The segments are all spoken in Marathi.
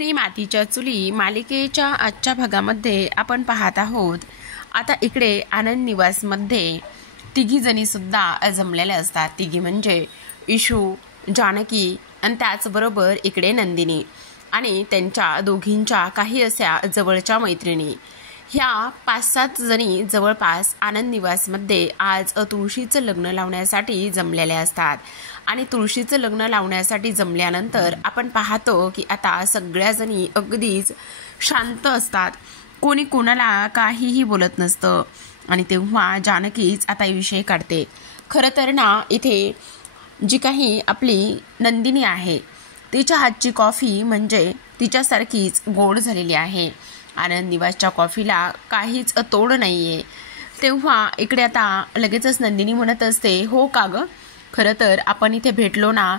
घरी मातीच्या चुली मालिकेच्या आजच्या भागामध्ये आपण पाहत आहोत। आता इकडे आनंद निवासमध्ये तिघी जणी सुद्धा जमलेल्या असतात। तिघी म्हणजे इशू, जानकी आणि त्याचबरोबर इकडे नंदिनी आणि त्यांच्या दोघींच्या काही अशा जवळच्या मैत्रिणी। ह्या 5-7 जणी जवळपास आनंद निवासमध्ये आज तुळशीचं लग्न लावण्यासाठी जमलेल्या असतात आणि तुळशीचं लग्न लावण्यासाठी जमल्यानंतर आपण पाहतो की आता सगळ्या जणी अगदीच शांत असतात, कोणी कोणाला काहीही बोलत नसतं आणि तेव्हा जानकीच आता विषय काढते। खरं तर ना, इथे जी काही आपली नंदिनी आहे तिच्या हातची कॉफी म्हणजे तिच्यासारखीच गोड झालेली आहे। आनंद निवासच्या कॉफीला काहीच तोड नाहीये। तेव्हा इकडे आता लगेचच नंदिनी म्हणत असते, हो का ग, खरं तर आपण इथे भेटलो ना,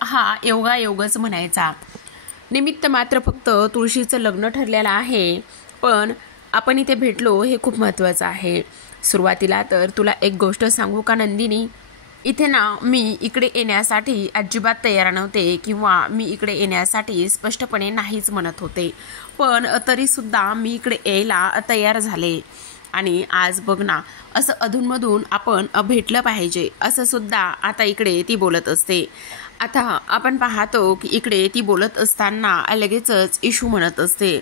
हा योगायोगच म्हणायचा। निमित्त मात्र फक्त तुळशीचं लग्न ठरलेलं आहे, पण आपण इथे भेटलो हे खूप महत्त्वाचं आहे। सुरुवातीला तर तुला एक गोष्ट सांगू का नंदिनी, इथे ना मी इकडे येण्यासाठी अजिबात तयार नव्हते किंवा मी इकडे येण्यासाठी स्पष्टपणे नाहीच म्हणत होते, पण तरी सुद्धा मी इकडे यायला तयार झाले आणि आज बघ ना, असं अधूनमधून आपण भेटलं पाहिजे असं सुद्धा आता इकडे ती बोलत असते। आता आपण पाहतो की इकडे ती बोलत असताना लगेचच इशू म्हणत असते,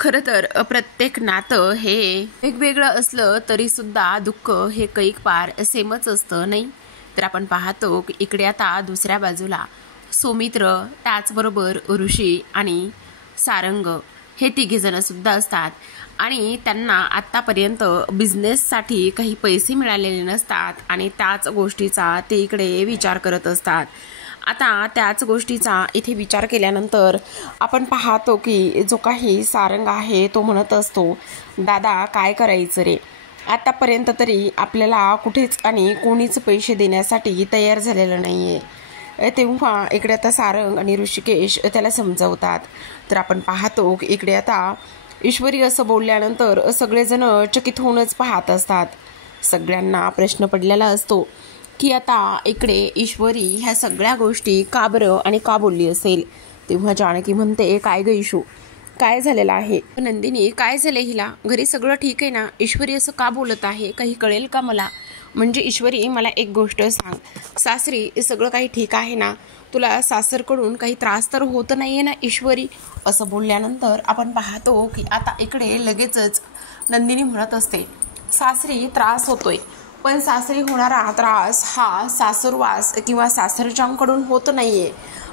खरं तर प्रत्येक नातं हे वेगवेगळं असलं तरी सुद्धा दुःख हे कैक पार सेमच असतं नाही। तर आपण पाहतो की इकडे आता दुसऱ्या बाजूला सौमित्र, त्याचबरोबर ऋषी आणि सारंग हे तिघेजण सुद्धा असतात आणि त्यांना आत्तापर्यंत बिझनेससाठी काही पैसे मिळालेले नसतात आणि त्याच गोष्टीचा ते इकडे विचार करत असतात। आता त्याच गोष्टीचा इथे विचार केल्यानंतर आपण पाहतो की जो काही सारंग आहे तो म्हणत असतो, दादा काय करायचं रे, आतापर्यंत तरी आपल्याला कुठेच आणि कोणीच पैसे देण्यासाठी तयार झालेलं नाहीये। तेव्हा इकडे आता सारंग आणि ऋषिकेश त्याला समजावतात। तर आपण पाहतो की इकडे आता ईश्वरी असं बोलल्यानंतर सगळेजण चकित होऊनच पाहत असतात। सगळ्यांना प्रश्न पडलेला असतो की आता इकडे ईश्वरी ह्या सगळ्या गोष्टी का बरं आणि का बोलली असेल। तेव्हा जानकी म्हणते, काय ग इशू, काय झालेलं आहे, नंदिनी काय झाले हिला, घरी सगळं ठीक आहे ना, ईश्वरी असं का बोलत आहे, काही कळेल का मला, म्हणजे ईश्वरी मला एक गोष्ट सांग, सासरी सगळं काही ठीक आहे ना, तुला सासरकडून काही त्रास तर होत नाहीये ना ईश्वरी। असं बोलल्यानंतर आपण पाहतो की आता इकडे लगेचच नंदिनी म्हणत असते, सासरी त्रास होतोय, पण सासरी होणारा त्रास हा सासरवास किंवा सासरच्यांकडून होत नाहीये।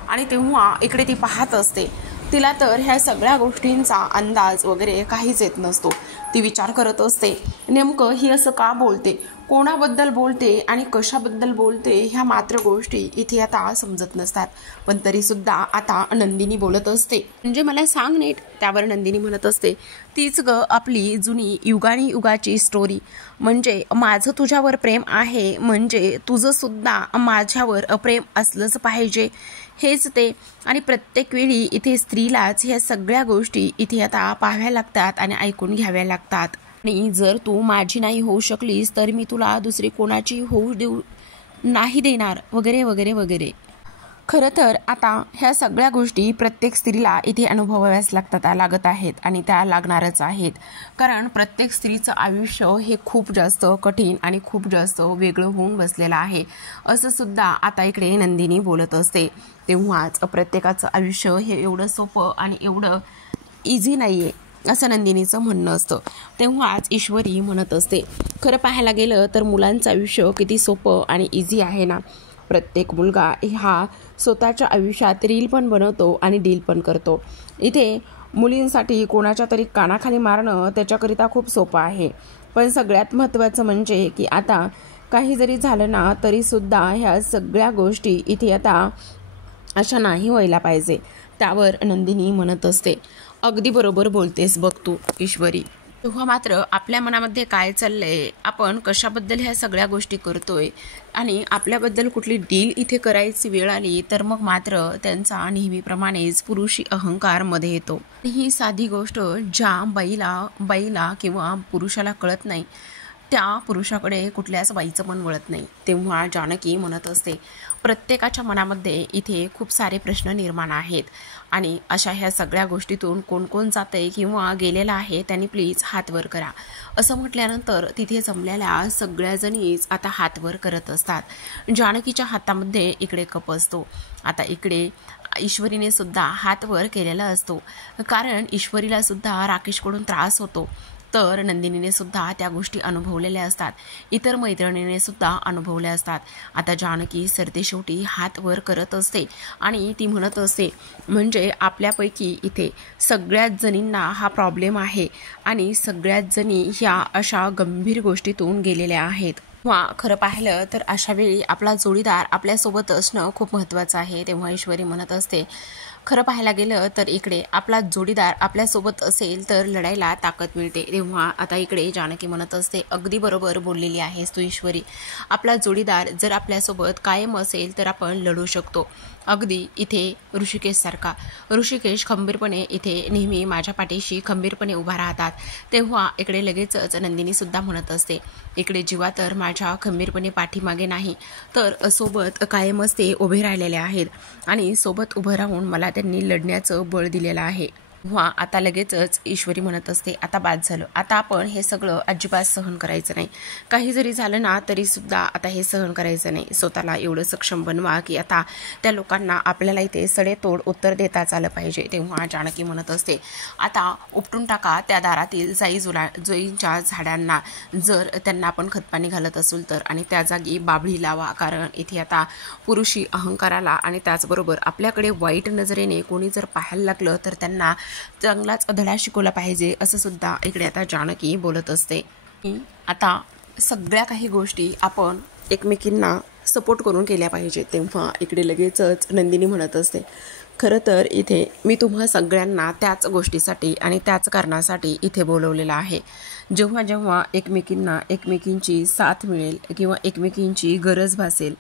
आणि तेव्हा इकडे ती पाहत असते, तिला तर ह्या सगळ्या गोष्टींचा अंदाज वगैरे काहीच येत नसतो। ती विचार करत असते, नेमकं ही असं का बोलते, कोणाबद्दल बोलते आणि कशाबद्दल बोलते, ह्या मात्र गोष्टी इथे आता समजत नसतात। पण तरी सुद्धा आता नंदिनी बोलत असते, म्हणजे मला सांग नीट। त्यावर नंदिनी म्हणत असते, तीच ग आपली जुनी युगानी युगाची स्टोरी, म्हणजे माझं तुझ्यावर प्रेम आहे म्हणजे तुझं सुद्धा माझ्यावर प्रेम असलंच पाहिजे, हेच ते। आणि प्रत्येक वेळी इथे स्त्रीलाच ह्या सगळ्या गोष्टी इथे आता पाहाव्या लागतात आणि ऐकून घ्याव्या लागतात। आणि जर तू माझी नाही होऊ शकलीस तर मी तुला दुसरी कोणाची होऊ देऊ नाही देणार वगैरे वगैरे वगैरे। खरं तर आता ह्या सगळ्या गोष्टी प्रत्येक स्त्रीला इथे अनुभवाव्याच लागत आहेत आणि त्या लागणारच आहेत, कारण प्रत्येक स्त्रीचं आयुष्य हे खूप जास्त कठीण आणि खूप जास्त वेगळं होऊन बसलेलं आहे असं सुद्धा आता इकडे नंदिनी बोलत असते। तेव्हाच प्रत्येकाचं आयुष्य हे एवढं सोपं आणि एवढं इझी नाहीये असं नंदिनीचं म्हणणं असतं। तेव्हाच ईश्वरी म्हणत असते, खरं पाहायला गेलं तर मुलांचं आयुष्य किती सोपं आणि इझी आहे ना, प्रत्येक मुलगा हा स्वतःच्या आयुष्यात रील पण बनवतो आणि डील पण करतो। इथे मुलींसाठी कोणाच्या तरी कानाखाली मारणं त्याच्याकरिता खूप सोपं आहे, पण सगळ्यात महत्त्वाचं म्हणजे की आता काही जरी झालं ना तरी सुद्धा ह्या सगळ्या गोष्टी इथे आता अशा नाही व्हायला पाहिजे। त्यावर नंदिनी म्हणत असते, अगदी बरोबर बोलतेस बघ तू ईश्वरी। तेव्हा मात्र आपल्या मनामध्ये काय चाललंय, आपण कशाबद्दल ह्या सगळ्या गोष्टी करतोय आणि आपल्याबद्दल कुठली डील इथे करायची वेळ आली तर मग मात्र त्यांचा नेहमीप्रमाणेच पुरुषी अहंकार मध्ये येतो। ही साधी गोष्ट ज्या बाईला किंवा पुरुषाला कळत नाही त्या पुरुषाकडे कुठल्याच बाईचं मन वळत नाही। तेव्हा जानकी म्हणत असते, प्रत्येकाच्या मनामध्ये इथे खूप सारे प्रश्न निर्माण आहेत आणि अशा ह्या सगळ्या गोष्टीतून कोण कोण जातंय किंवा गेलेला आहे त्यांनी प्लीज हात वर करा असं म्हटल्यानंतर तिथे जमलेल्या सगळ्या जणीच आता हात वर करत असतात। जानकीच्या हातामध्ये इकडे कप असतो। आता इकडे ईश्वरीने सुद्धा हात वर केलेला असतो, कारण ईश्वरीला सुद्धा राकेशकडून त्रास होतो, तर नंदिनीने सुद्धा त्या गोष्टी अनुभवलेल्या असतात, इतर मैत्रिणीने सुद्धा अनुभवल्या असतात। आता जानकी सरतेशेवटी हात वर करत असते आणि ती म्हणत असते, म्हणजे आपल्यापैकी इथे सगळ्याच जणींना हा प्रॉब्लेम आहे आणि सगळ्याच जणी ह्या अशा गंभीर गोष्टीतून गेलेल्या आहेत। किंवा खरं पाहिलं तर अशा वेळी आपला जोडीदार आपल्यासोबत असणं खूप महत्त्वाचं आहे। तेव्हा ईश्वरी म्हणत असते, खरं पाहायला गेलं तर इकडे आपला जोडीदार आपल्यासोबत असेल तर लढायला ताकद मिळते। तेव्हा आता इकडे जानकी म्हणत असते, अगदी बरोबर बोललेली आहेस तू ईश्वरी, आपला जोडीदार जर आपल्यासोबत कायम असेल तर आपण लढू शकतो। अगदी इथे ऋषिकेश खंबीरपणे इथे नेहमी माझ्या पाठीशी खंबीरपणे उभा राहतात। तेव्हा इकडे लगेचच नंदिनी सुद्धा म्हणत असते, इकडे जीवा तर माझ्या खंबीरपणे पाठीमागे नाही तर सोबत कायमच ते उभे राहिलेले आहेत आणि सोबत उभं राहून मला त्यांनी लढण्याचं बळ दिलेलं आहे। वा आता लगेचच ईश्वरी म्हणत असते, आता बाद झालं, आता आपण हे सगळं अजिबात सहन करायचं नाही, काही जरी झालं ना तरी सुद्धा आता हे सहन करायचं नाही, स्वतःला एवढं सक्षम बनवा की आता त्या लोकांना आपल्याला इथे सडेतोड उत्तर देताच आलं पाहिजे। तेव्हा जानकी म्हणत असते, आता उपटून टाका त्या दारातील जाईच्या झाडांना, जर त्यांना आपण खतपाणी घालत असू तर, आणि त्या जागी बाभळी लावा, कारण इथे आता पुरुषी अहंकाराला आणि त्याचबरोबर आपल्याकडे वाईट नजरेने कोणी जर पाहायला लागलं तर त्यांना चांगलाच धडा शिकवला पाहिजे, असं सुद्धा इकडे आता जानकी बोलत असते। आता सगळ्या काही गोष्टी आपण एकमेकींना सपोर्ट करून केल्या पाहिजे। तेव्हा इकडे लगेचच नंदिनी म्हणत असते, खरं तर इथे मी तुम्हा सगळ्यांना त्याच गोष्टीसाठी आणि त्याच कारणासाठी इथे बोलवलेलं आहे। जेव्हा जेव्हा एकमेकींना एकमेकींची साथ मिळेल किंवा एकमेकींची गरज भासेल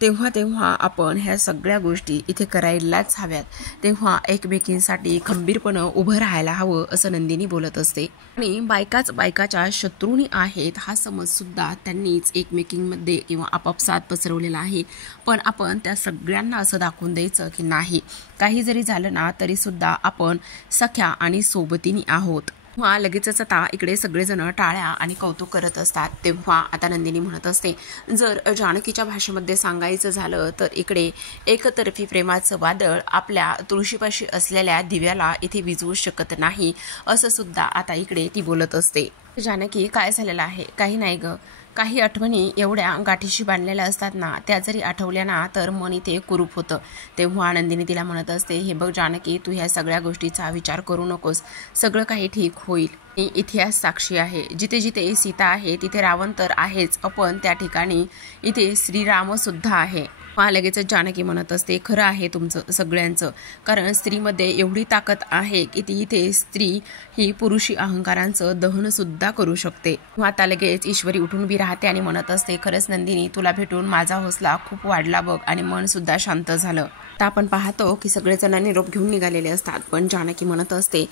तेव्हा तेव्हा आपण ह्या सगळ्या गोष्टी इथे करायलाच हव्यात। तेव्हा एकमेकींसाठी खंबीरपणं उभं राहायला हवं असं नंदिनी बोलत असते। आणि बायकाच बायकाच्या शत्रूनी आहेत हा समजसुद्धा त्यांनीच एकमेकींमध्ये किंवा आपापसात पसरवलेला आहे, पण आपण त्या सगळ्यांना असं दाखवून द्यायचं की नाही, काही जरी झालं ना तरी सुद्धा आपण सख्या आणि सोबतीने आहोत। तेव्हा लगेचच आता इकडे सगळेजण टाळ्या आणि कौतुक करत असतात। तेव्हा आता नंदिनी म्हणत असते, जर जानकीच्या भाषेमध्ये सांगायचं झालं तर इकडे एकतर्फी प्रेमाचं वादळ आपल्या तुळशीपाशी असलेल्या दिव्याला इथे विझवू शकत नाही, असं सुद्धा आता इकडे ती बोलत असते। जानकी, काय झालेलं आहे? काही नाही ग, काही आठवणी एवढ्या गाठीशी बांधलेल्या असतात ना, त्या जरी आठवल्या ना तर मन इथे कुरूप होतं। तेव्हा नंदिनी तिला म्हणत असते, हे बघ जानकी, तू ह्या सगळ्या गोष्टीचा विचार करू नकोस, सगळं काही ठीक होईल। इतिहास साक्षी आहे, जिथे जिथे सीता आहे तिथे रावण तर आहेच, पण त्या ठिकाणी इथे श्रीराम सुद्धा आहे। लगेचच जानकी म्हणत असते, खरं आहे तुमचं सगळ्यांचं, कारण स्त्रीमध्ये एवढी ताकद आहे की ती इथे स्त्री ही पुरुषी अहंकारांचं दहन सुद्धा करू शकते। आता लगेच ईश्वरी उठून उभी राहते आणि म्हणत असते, खरंच नंदिनी, तुला भेटून माझा हौसला खूप वाढला बघ आणि मन सुद्धा शांत झालं। आता आपण पाहतो की सगळेजण निरोप घेऊन निघालेले असतात, पण जानकी म्हणत असते,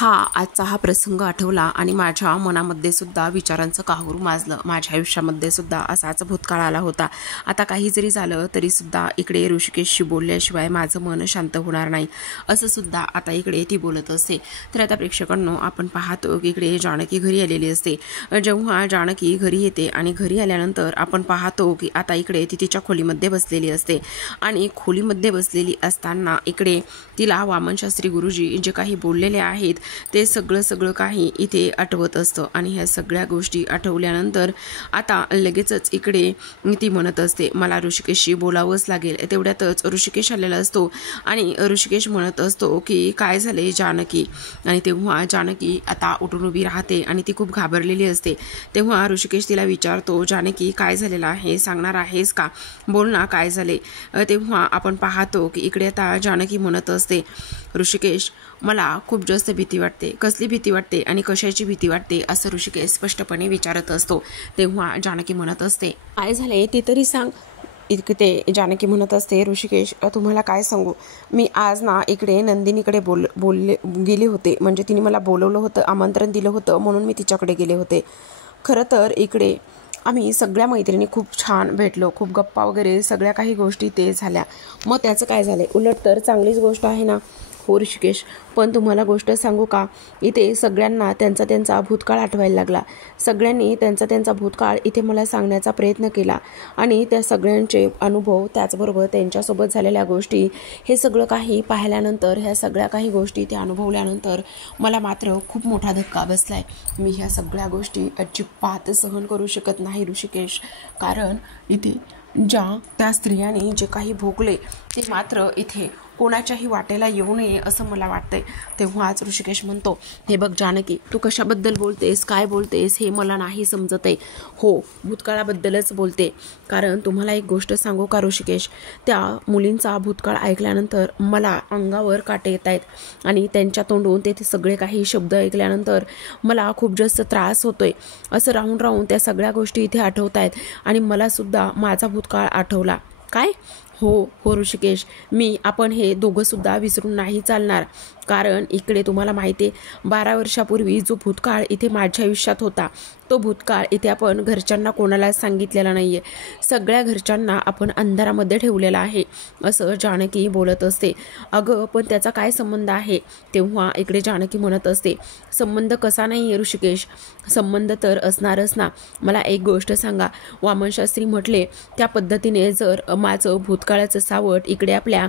आजचा हा प्रसंग आठवला आणि माझ्या मनामध्ये सुद्धा विचारांचं काहूर माजलं, माझ्या आयुष्यामध्ये सुद्धा असाच भूतकाळ आला होता। आता काही जरी झालं तरी सुद्धा इकडे ऋषिकेशशी बोलल्याशिवाय माझं मन शांत होणार नाही, असं सुद्धा आता इकडे ती बोलत असते। तर आता प्रेक्षकांनो, आपण पाहतो की इकडे जानकी घरी आलेली असते। जेव्हा जानकी घरी येते आणि घरी आल्यानंतर आपण पाहतो की आता इकडे ती तिच्या खोलीमध्ये बसलेली असते आणि खोलीमध्ये बसलेली असताना इकडे तिला वामनशास्त्री गुरुजी जे काही बोललेले आहेत ते सगळं काही इथे आठवत असतं आणि ह्या सगळ्या गोष्टी आठवल्यानंतर आता लगेचच इकडे ती म्हणत असते, मला ऋषिकेशशी बोलावंच लागेल। तेवढ्यातच ऋषिकेश आलेला असतो आणि ऋषिकेश म्हणत असतो की काय झाले जानकी, आणि तेव्हा जानकी आता उठून उभी राहते आणि ती खूप घाबरलेली असते। तेव्हा ऋषिकेश तिला विचारतो, जानकी काय झालेलं आहे, सांगणार आहेस का, बोल ना काय झाले। तेव्हा आपण पाहतो की इकडे आता जानकी म्हणत असते, ऋषिकेश मला खूप जास्त भीती वाटते, कसली भीती वाटते आणि कशाची भीती वाटते असं ऋषिकेश स्पष्टपणे विचारत असतो। तेव्हा जानकी म्हणत असते, काय झाले ते तरी सांग। इकडे जानकी म्हणत असते, ऋषिकेश तुम्हाला काय सांगू, मी आज ना इकडे नंदिनीकडे गेले होते, म्हणजे तिने मला बोलवलं होतं, आमंत्रण दिलं होतं म्हणून मी तिच्याकडे गेले होते। खरं तर इकडे आम्ही सगळ्या मैत्रिणी खूप छान भेटलो, खूप गप्पा वगैरे सगळ्या काही गोष्टी ते झाल्या. मग त्याचं काय झालं, उलट तर चांगलीच गोष्ट आहे ना. हो ऋषिकेश, पण तुम्हाला गोष्ट सांगू का, इथे सगळ्यांना त्यांचा त्यांचा भूतकाळ आठवायला लागला. सगळ्यांनी त्यांचा त्यांचा भूतकाळ इथे मला सांगण्याचा प्रयत्न केला आणि त्या सगळ्यांचे अनुभव, त्याचबरोबर त्यांच्यासोबत झालेल्या गोष्टी, हे सगळं काही पाहिल्यानंतर, ह्या सगळ्या काही गोष्टी ते अनुभवल्यानंतर मला मात्र खूप मोठा धक्का बसलाय. मी ह्या सगळ्या गोष्टी अजिबात सहन करू शकत नाही ऋषिकेश. कारण इथे त्या स्त्रियांनी जे काही भोगले ते मात्र इथे कोणाच्याही वाटेला येऊ नये असं मला वाटतंय. तेव्हाच ऋषिकेश म्हणतो, हे बघ जानकी, तू कशाबद्दल बोलतेस, काय बोलतेस हे मला नाही समजत आहे. हो, भूतकाळाबद्दलच बोलते. कारण तुम्हाला एक गोष्ट सांगू का ऋषिकेश, त्या मुलींचा भूतकाळ ऐकल्यानंतर मला अंगावर काटे येत आहेत आणि त्यांच्या तोंडून ते सगळे काही शब्द ऐकल्यानंतर मला खूप जास्त त्रास होतोय. असं राहून राहून त्या सगळ्या गोष्टी इथे आठवत आहेत आणि मला सुद्धा माझा भूतकाळ आठवला. काय? हो ऋषिकेश, आपण हे दोघं सुद्धा विसरून नाही चालणार. कारण इकडे तुम्हाला माहिती आहे, 12 वर्षापूर्वी जो भूतकाळ इथे माझ्या आयुष्यात होता, तो भूतकाळ इथे आपण घरच्यांना कोणालाच सांगितलेला नाहीये. सगळ्या घरच्यांना आपण अंधारामध्ये ठेवलेला आहे, असं जानकी बोलत असते. अगं पण त्याचा काय संबंध आहे? तेव्हा इकडे जानकी म्हणत असते, संबंध कसा नाही आहे ऋषिकेश, संबंध तर असणारच ना. मला एक गोष्ट सांगा, वामनशास्त्री म्हटले त्या पद्धतीने जर माझं भूतकाळाचं सावट इकडे आपल्या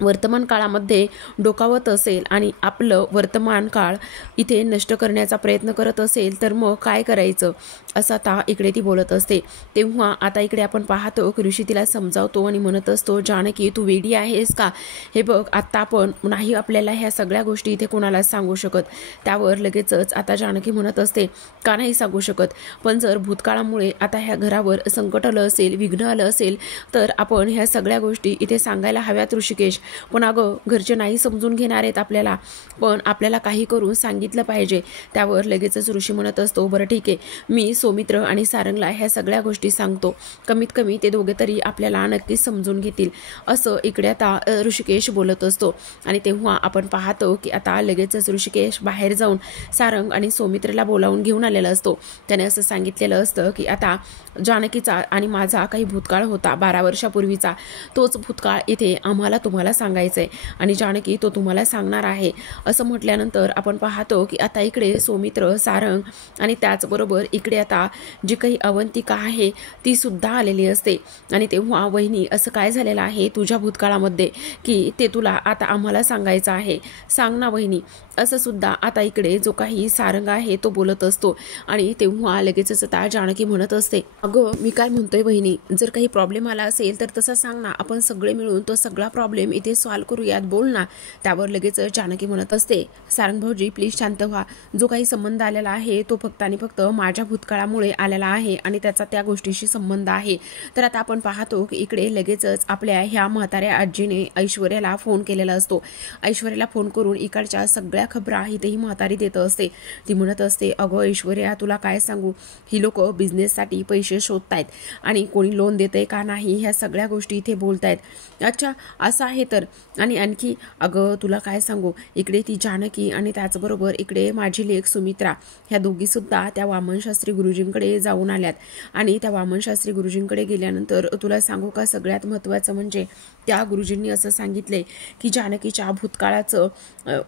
वर्तमान काळामध्ये डोकावत असेल आणि आपलं वर्तमान काळ इथे नष्ट करण्याचा प्रयत्न करत असेल, तर मग काय करायचं, असं आता इकडे ती बोलत असते. तेव्हा आता इकडे आपण पाहतो की ऋषी तिला समजावतो आणि म्हणत असतो, जानकी तू वेडी आहेस का? हे बघ, आता आपण नाही आपल्याला ह्या सगळ्या गोष्टी इथे कोणालाच सांगू शकत. त्यावर लगेचच आता जानकी म्हणत असते, का नाही सांगू शकत, पण जर भूतकाळामुळे आता ह्या घरावर संकट आलं असेल, विघ्न आलं असेल, तर आपण ह्या सगळ्या गोष्टी इथे सांगायला हव्यात ऋषिकेश. पण अगं घरचे नाही समजून घेणार आहेत आपल्याला, पण आपल्याला काही करून सांगितलं पाहिजे. त्यावर लगेचच ऋषी म्हणत असतो, बरं ठीक आहे, मी सौमित्र आणि सारंगला ह्या सगळ्या गोष्टी सांगतो, कमीत कमी ते दोघे तरी आपल्याला नक्कीच समजून घेतील, असं इकडे आता ऋषिकेश बोलत असतो. आणि तेव्हा आपण पाहतो की आता लगेचच ऋषिकेश बाहेर जाऊन सारंग आणि सौमित्रला बोलावून घेऊन आलेला असतो. त्याने असं सांगितलेलं असतं की आता जानकीचा आणि माझा काही भूतकाळ होता 12 वर्षापूर्वीचा, तोच भूतकाळ इथे आम्हाला तुम्हाला सांगायचं आहे आणि जानकी तो तुम्हाला सांगणार आहे. असं म्हटल्यानंतर आपण पाहतो की आता इकडे सौमित्र, सारंग आणि त्याचबरोबर इकडे आता जी काही अवंतिका आहे ती सुद्धा आलेली असते. आणि तेव्हा वहिनी, असं काय झालेलं आहे तुझ्या भूतकाळामध्ये की ते तुला आता आम्हाला सांगायचं आहे, सांग ना वहिनी, असं सुद्धा आता इकडे जो काही सारंग आहे तो बोलत असतो. आणि तेव्हा लगेचच आता जानकी म्हणत असते, अगं मी काय म्हणतोय वहिनी, जर काही प्रॉब्लेम आला असेल तर तसं सांग ना, आपण सगळे मिळून तो सगळा प्रॉब्लेम इथे सॉल्व्ह करूयात, बोल ना. त्यावर लगेच जानकी म्हणत असते, सारंग भाऊजी प्लीज शांत व्हा, जो काही संबंध आलेला आहे तो फक्त आणि फक्त माझ्या भूतकाळामुळे आलेला आहे आणि त्याचा त्या गोष्टीशी संबंध आहे. तर आता आपण पाहतो की इकडे लगेचच आपल्या ह्या म्हाताऱ्या आजीने ऐश्वर्याला फोन केलेला असतो. ऐश्वर्याला फोन करून इकडच्या सगळ्या खबरा इथेही म्हातारी देत असते. ती म्हणत असते, अगं ऐश्वर्या, तुला काय सांगू, ही लोक बिझनेससाठी पैसे शोधतायत आणि कोणी लोन देतंय का नाही ह्या सगळ्या गोष्टी इथे बोलतायत. अच्छा असं आहे तर. आणि आणखी अगं तुला काय सांगू, इकडे ती जानकी आणि त्याचबरोबर इकडे माझी लेक सुमित्रा, ह्या दोघी सुद्धा त्या वामनशास्त्री गुरुजींकडे जाऊन आल्यात. आणि त्या वामनशास्त्री गुरुजींकडे गेल्यानंतर तुला सांगू का, सगळ्यात महत्त्वाचं म्हणजे त्या गुरुजींनी असं सांगितले की जानकीच्या भूतकाळाचं,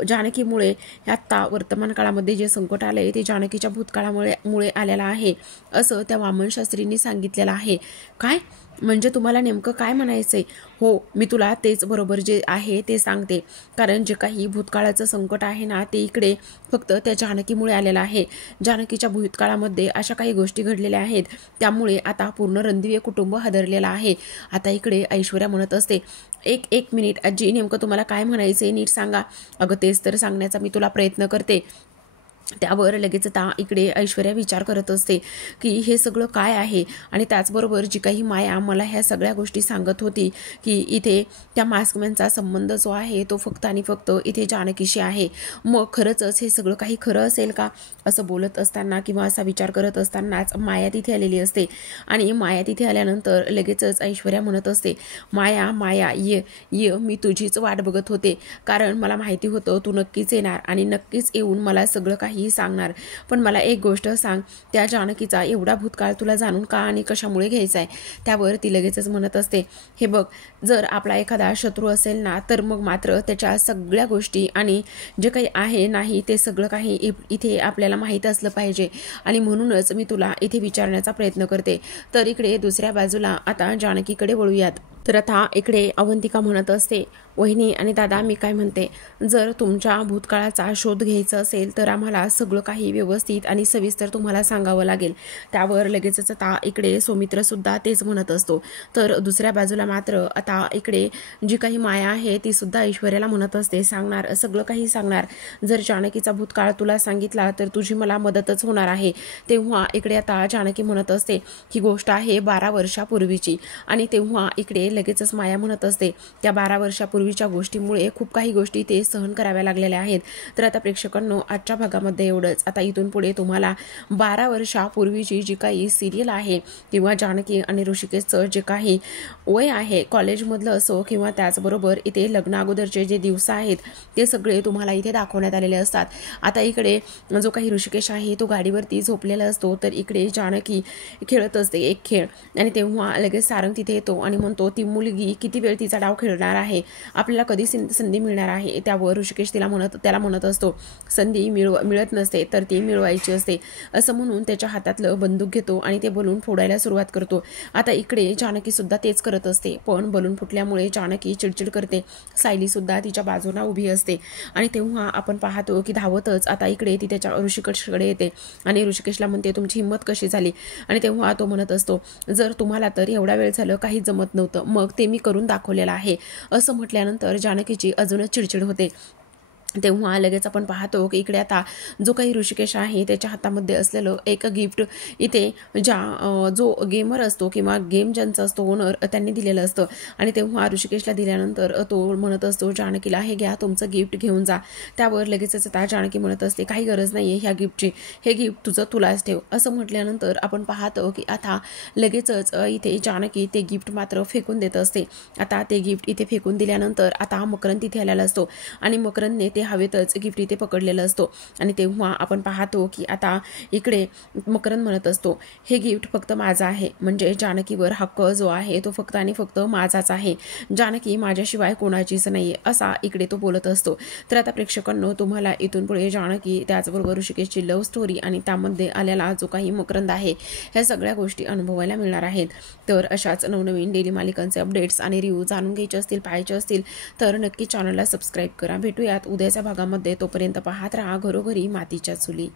जानकीमुळे आत्ता वर्तमान काळामध्ये जे संकट आलंय ते जानकीच्या भूतकाळामुळे आलेलं आहे, असं त्या वामनशास्त्रींनी सांगितलेलं आहे. काय म्हणजे तुम्हाला नेमकं काय म्हणायचंय? हो, मी तुला तेच बरोबर जे आहे ते सांगते. कारण जे काही भूतकाळाचं संकट आहे ना, ते इकडे फक्त त्या जानकीमुळे आलेलं आहे. जानकीच्या भूतकाळामध्ये अशा काही गोष्टी घडलेल्या आहेत, त्यामुळे आता पूर्ण रणदिवे कुटुंब हादरलेलं आहे. आता इकडे ऐश्वर्या म्हणत असते, एक मिनिट आजी, नेमकं तुम्हाला काय म्हणायचंय नीट सांगा. अगं तेच तर सांगण्याचा मी तुला प्रयत्न करते. त्यावर लगेच आता इकडे ऐश्वर्या विचार करत असते की हे सगळं काय आहे. आणि त्याचबरोबर जी काही माया मला ह्या सगळ्या गोष्टी सांगत होती की इथे त्या मास्कमॅनचा संबंध जो आहे तो फक्त आणि फक्त इथे जानकीशी आहे, मग खरंच हे सगळं काही खरं असेल का, असं बोलत असताना किंवा असा विचार करत असतानाच माया तिथे आलेली असते. आणि माया तिथे आल्यानंतर लगेचच ऐश्वर्या म्हणत असते, माया ये, मी तुझीच वाट बघत होते. कारण मला माहिती होतं तू नक्कीच येणार आणि नक्कीच येऊन मला सगळं काही काही सांगणार, पण मला एक गोष्ट सांग, त्या जानकीचा एवढा भूतकाळ तुला जाणून का आणि कशामुळे घ्यायचा आहे? त्यावर ती लगेचच म्हणत असते, हे बघ, जर आपला एखादा शत्रू असेल ना तर मग मात्र त्याच्या सगळ्या गोष्टी आणि जे काही आहे नाही ते सगळं काही इथे आपल्याला माहीत असलं पाहिजे, आणि म्हणूनच मी तुला इथे विचारण्याचा प्रयत्न करते. तर इकडे दुसऱ्या बाजूला आता जानकीकडे वळूयात. तर आता इकडे अवंतिका म्हणत असते, वहिनी आणि दादा, मी काय म्हणते, जर तुमच्या भूतकाळाचा शोध घ्यायचा असेल तर आम्हाला सगळं काही व्यवस्थित आणि सविस्तर तुम्हाला सांगावं लागेल. त्यावर लगेचच आता इकडे सौमित्र सुद्धा तेच म्हणत असतो. तर दुसऱ्या बाजूला मात्र आता इकडे जी काही माया आहे ती सुद्धा ऐश्वर्याला म्हणत असते, सांगणार, सगळं काही सांगणार. जर जानकीचा भूतकाळ तुला सांगितला तर तुझी मला मदतच होणार आहे. तेव्हा इकडे आता जानकी म्हणत असते, ही गोष्ट आहे 12 वर्षापूर्वीची. आणि तेव्हा इकडे लगेचच माया म्हणत असते, त्या 12 वर्षापूर्वीच्या गोष्टीमुळे खूप काही गोष्टी ते सहन कराव्या लागलेल्या आहेत. तर आता प्रेक्षकांनो, आजच्या भागामध्ये एवढंच. आता इथून पुढे तुम्हाला 12 वर्षापूर्वीची जी काही सिरियल आहे किंवा जानकी आणि ऋषिकेशचं जे काही वय आहे, कॉलेजमधलं असो किंवा त्याचबरोबर इथे लग्न अगोदरचे जे दिवस आहेत ते सगळे तुम्हाला इथे दाखवण्यात आलेले असतात. आता इकडे जो काही ऋषिकेश आहे तो गाडीवरती झोपलेला असतो, तर इकडे जानकी खेळत असते एक खेळ, आणि तेव्हा लगेच सारंग तिथे येतो आणि म्हणतो, ती मुलगी किती वेळ तिचा डाव खेळणार आहे, आपल्याला कधी संधी मिळणार आहे? त्यावर ऋषिकेश त्याला म्हणत असतो, संधी मिळत नसते तर ती मिळवायची असते, असं म्हणून त्याच्या हातातलं बंदूक घेतो आणि ते बलून फोडायला सुरुवात करतो. आता इकडे जानकी सुद्धा तेच करत असते, पण बलून फुटल्यामुळे जानकी चिडचिड करते. सायली सुद्धा तिच्या बाजूला उभी असते आणि तेव्हा आपण पाहतो की धावतच आता इकडे ती त्याच्या ऋषिकेशकडे येते आणि ऋषिकेशला म्हणते, तुमची हिंमत कशी झाली? आणि तेव्हा तो म्हणत असतो, जर तुम्हाला तर एवढा वेळ झालं काही जमत नव्हतं, मग ते मी करून दाखवलेलं आहे. असं म्हटल्यानंतर जानकीची अजूनच चिडचिड होते. तेव्हा लगेच आपण पाहतो की इकडे आता जो काही ऋषिकेश आहे त्याच्या हातामध्ये असलेलं एक गिफ्ट इथे जो गेमर असतो किंवा गेम ज्यांचा असतो ओनर, त्यांनी दिलेलं असतं. आणि तेव्हा ऋषिकेशला दिल्यानंतर तो म्हणत असतो जानकीला, हे घ्या, तुमचं गिफ्ट घेऊन जा. त्यावर लगेचच आता जानकी म्हणत असते, काही गरज नाही आहे ह्या गिफ्टची, हे गिफ्ट तुलाच ठेव. असं म्हटल्यानंतर आपण पाहतो की आता लगेचच इथे जानकी ते गिफ्ट मात्र फेकून देत असते. आता ते गिफ्ट इथे फेकून दिल्यानंतर आता मकरंद तिथे आलेला असतो आणि मकरंदने ते हवेतच गिफ्ट इथे पकडलेलं असतो. आणि तेव्हा आपण पाहतो की आता इकडे मकरंद म्हणत असतो, हे गिफ्ट फक्त माझं आहे, म्हणजे जानकीवर हक्क जो आहे तो फक्त आणि फक्त माझाच आहे, जानकी माझ्याशिवाय कोणाचीच नाहीये, असा इकडे तो बोलत असतो. तर आता प्रेक्षकांनो, तुम्हाला इथून पुढे जानकी त्याचबरोबर ऋषिकेशची लव्ह स्टोरी आणि त्यामध्ये आलेला जो काही मकरंद आहे ह्या सगळ्या गोष्टी अनुभवायला मिळणार आहेत. तर अशाच नवनवीन डेली मालिकांचे अपडेट्स आणि रिव्ह्यू जाणून घ्यायचे असतील, पाहायचे असतील तर नक्की चॅनलला सबस्क्राईब करा. भेटूयात उद्याच्या भागामध्ये. तोपर्यंत पाहत राहा घरोघरी मातीच्या चुली.